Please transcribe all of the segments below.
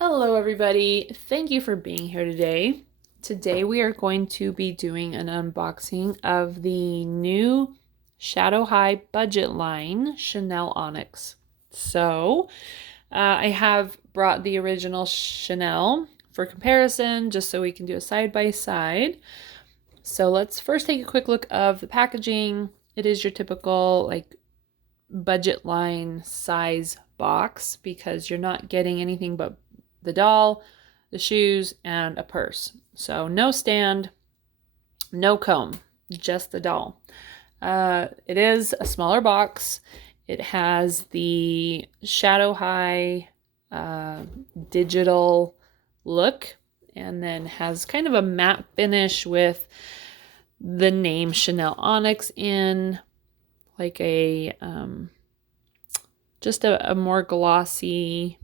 Hello everybody, thank you for being here today. Today we are going to be doing an unboxing of the new Shadow High budget line, Shanelle Onyx. I have brought the original Shanelle for comparison, just so we can do a side by side. So let's first take a quick look of the packaging. It is your typical budget line size box because you're not getting anything but the doll, the shoes, and a purse. So no stand, no comb, just the doll. It is a smaller box. It has the Shadow High digital look, and then has kind of a matte finish with the name Shanelle Onyx in like a just a more glossy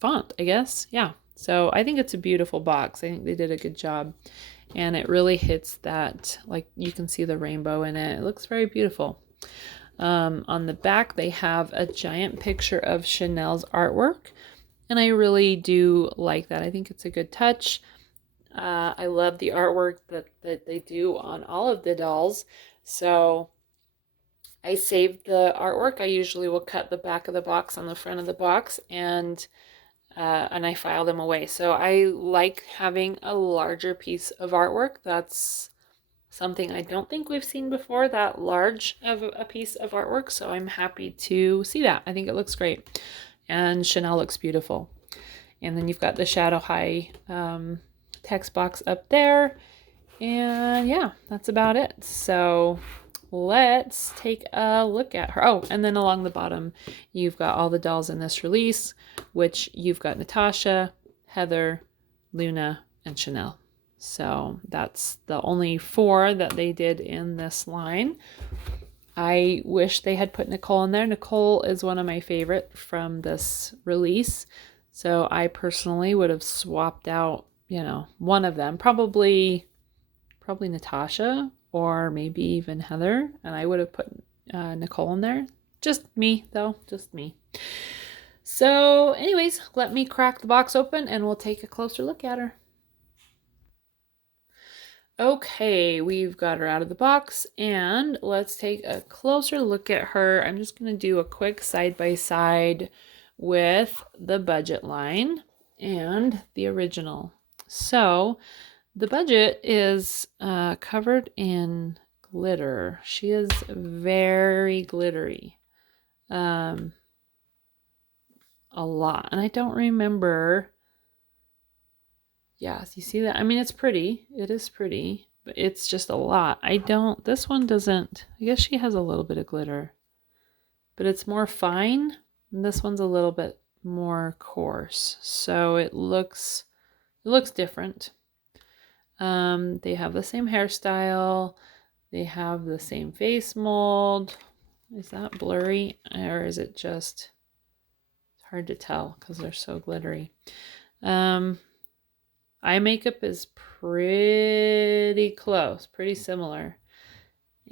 font, I guess. Yeah. So I think it's a beautiful box. I think they did a good job. And it really hits that, like you can see the rainbow in it. It looks very beautiful. On the back, they have a giant picture of Shanelle's artwork. And I really do like that. I think it's a good touch. I love the artwork that they do on all of the dolls. So I saved the artwork. I usually will cut the back of the box on the front of the box and I file them away. So I like having a larger piece of artwork. That's something I don't think we've seen before, that large of a piece of artwork. So I'm happy to see that. I think it looks great. And Shanelle looks beautiful. And then you've got the Shadow High text box up there. And yeah, that's about it. So let's take a look at her. Oh, and then along the bottom, you've got all the dolls in this release, which you've got Natasha, Heather, Luna, and Shanelle. So that's the only 4 that they did in this line. I wish they had put Nicole in there. Nicole is one of my favorite from this release. So I personally would have swapped out, one of them. Probably Natasha, or maybe even Heather, and I would have put Nicole in there. Just me, though, just me. So anyways, let me crack the box open and we'll take a closer look at her. Okay, we've got her out of the box and let's take a closer look at her. I'm just going to do a quick side-by-side with the budget line and the original. So the budget is covered in glitter. She is very glittery. A lot. And I don't remember. Yeah, you see that? I mean, it's pretty. It is pretty. But it's just a lot. This one doesn't. I guess she has a little bit of glitter. But it's more fine. And this one's a little bit more coarse. So it looks different. They have the same hairstyle. They have the same face mold. Is that blurry? Or is it just... It's hard to tell because they're so glittery. Eye makeup is pretty close. Pretty similar.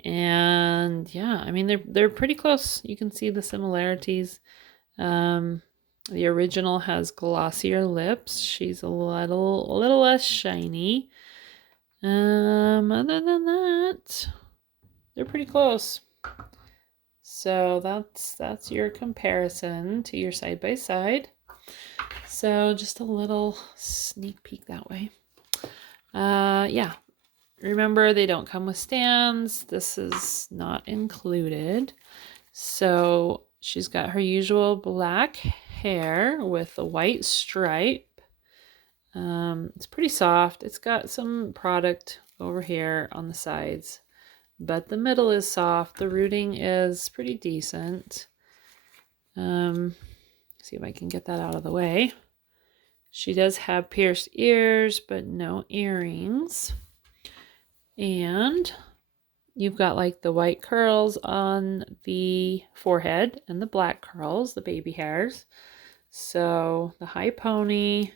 And yeah, I mean, they're pretty close. You can see the similarities. The original has glossier lips. She's a little less shiny. Other than that, they're pretty close. So that's your comparison to your side by side. So just a little sneak peek that way. Yeah. Remember, they don't come with stands. This is not included. So she's got her usual black hair with a white stripe. It's pretty soft. It's got some product over here on the sides, but the middle is soft. The rooting is pretty decent. See if I can get that out of the way. She does have pierced ears, but no earrings. And you've got like the white curls on the forehead and the black curls, the baby hairs. So the high pony.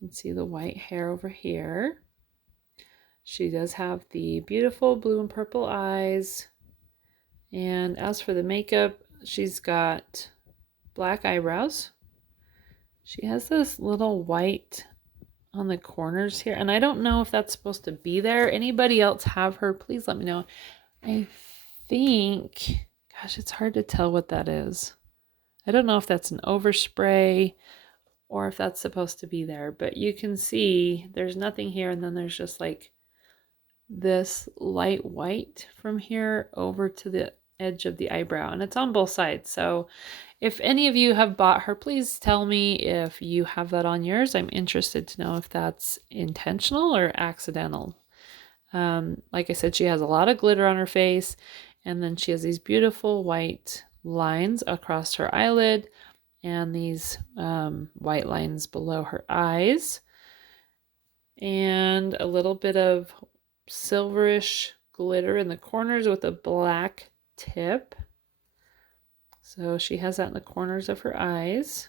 You can see the white hair over here. She does have the beautiful blue and purple eyes. And as for the makeup, she's got black eyebrows. She has this little white on the corners here, and I don't know if that's supposed to be there. Anybody else have her? Please let me know. I think, gosh, it's hard to tell what that is. I don't know if that's an overspray or if that's supposed to be there, but you can see there's nothing here, and then there's just like this light white from here over to the edge of the eyebrow, and it's on both sides. So if any of you have bought her, please tell me if you have that on yours. I'm interested to know if that's intentional or accidental. Like I said, she has a lot of glitter on her face, and then she has these beautiful white lines across her eyelid and these white lines below her eyes, and a little bit of silverish glitter in the corners with a black tip. So she has that in the corners of her eyes.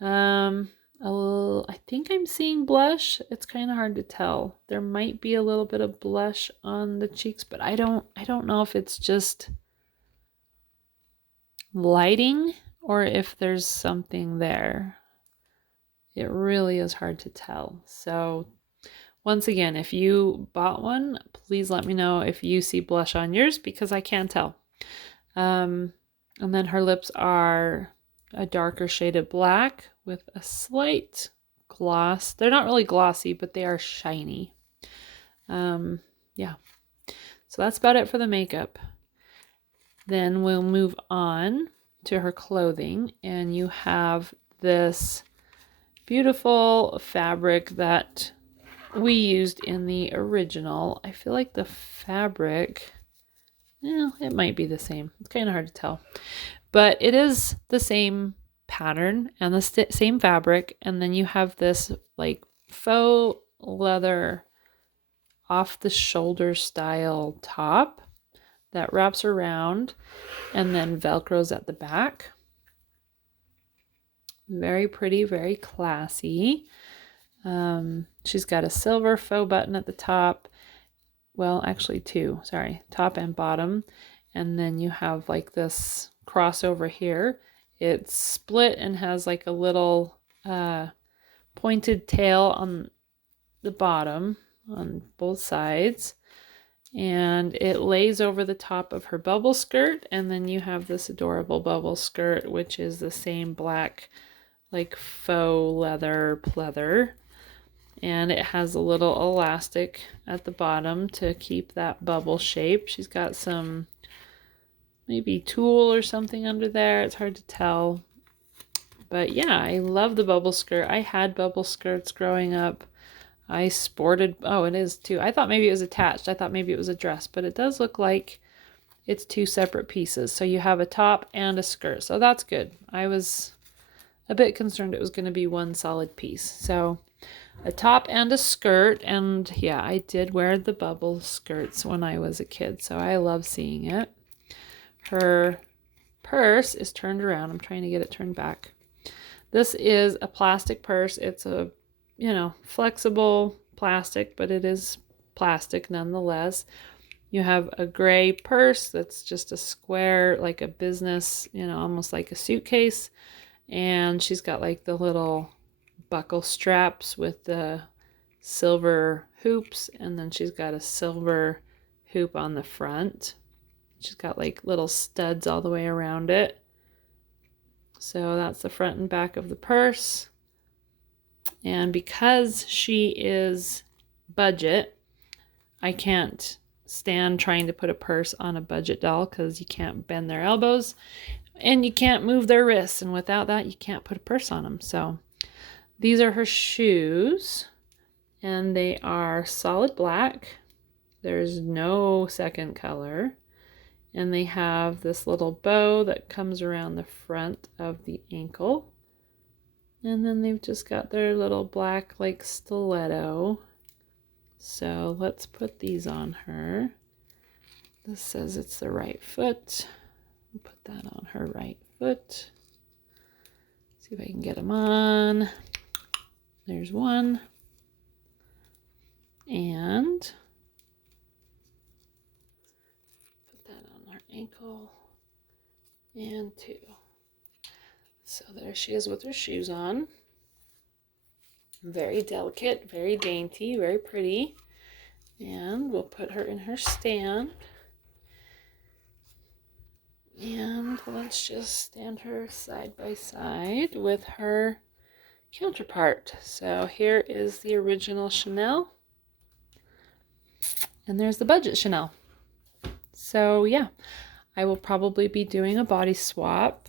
I think I'm seeing blush. It's kind of hard to tell. There might be a little bit of blush on the cheeks, but I don't know if it's just lighting or if there's something there. It really is hard to tell. So once again, if you bought one, please let me know if you see blush on yours, because I can't tell. And then her lips are a darker shaded black with a slight gloss. They're not really glossy, but they are shiny. Yeah. So that's about it for the makeup. Then we'll move on to her clothing, and you have this beautiful fabric that we used in the original. I feel like the fabric, it might be the same. It's kind of hard to tell, but it is the same pattern and the same fabric. And then you have this like faux leather off the shoulder style top that wraps around and then velcros at the back. Very pretty, very classy. She's got a silver faux button at the top. Well, actually two, sorry, top and bottom. And then you have like this crossover here. It's split and has like a little pointed tail on the bottom on both sides. And it lays over the top of her bubble skirt. And then you have this adorable bubble skirt, which is the same black like faux leather pleather. And it has a little elastic at the bottom to keep that bubble shape. She's got some maybe tulle or something under there. It's hard to tell. But yeah, I love the bubble skirt. I had bubble skirts growing up. I sported, oh, it is too. I thought maybe it was attached. I thought maybe it was a dress, but it does look like it's two separate pieces. So you have a top and a skirt. So that's good. I was a bit concerned it was going to be one solid piece. So a top and a skirt, and yeah, I did wear the bubble skirts when I was a kid, so I love seeing it. Her purse is turned around. I'm trying to get it turned back. This is a plastic purse. It's a, flexible plastic, but it is plastic nonetheless. You have a gray purse that's just a square, like a business, almost like a suitcase, and she's got like the little buckle straps with the silver hoops, and then she's got a silver hoop on the front. She's got like little studs all the way around it. So that's the front and back of the purse. And because she is budget, I can't stand trying to put a purse on a budget doll because you can't bend their elbows and you can't move their wrists, and without that you can't put a purse on them. So these are her shoes, and they are solid black. There's no second color. And they have this little bow that comes around the front of the ankle. And then they've just got their little black like stiletto. So let's put these on her. This says it's the right foot. We'll put that on her right foot. See if I can get them on. There's one. And put that on her ankle. And two. So there she is with her shoes on. Very delicate, very dainty, very pretty. And we'll put her in her stand. And let's just stand her side by side with her counterpart. So here is the original Shanelle. And there's the budget Shanelle. So yeah, I will probably be doing a body swap.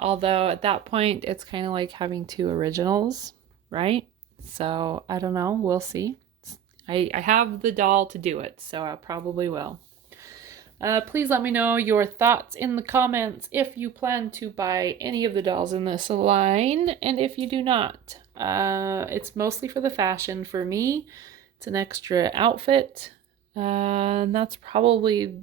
Although at that point, it's kind of like having two originals, right? So I don't know. We'll see. I have the doll to do it, so I probably will. Please let me know your thoughts in the comments if you plan to buy any of the dolls in this line, and if you do not. It's mostly for the fashion for me. It's an extra outfit, and that's probably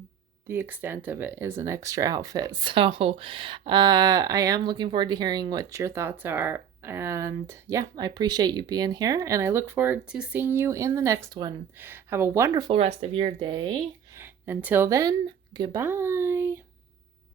the extent of it, is an extra outfit. So I am looking forward to hearing what your thoughts are. And yeah, I appreciate you being here, and I look forward to seeing you in the next one. Have a wonderful rest of your day. Until then, goodbye.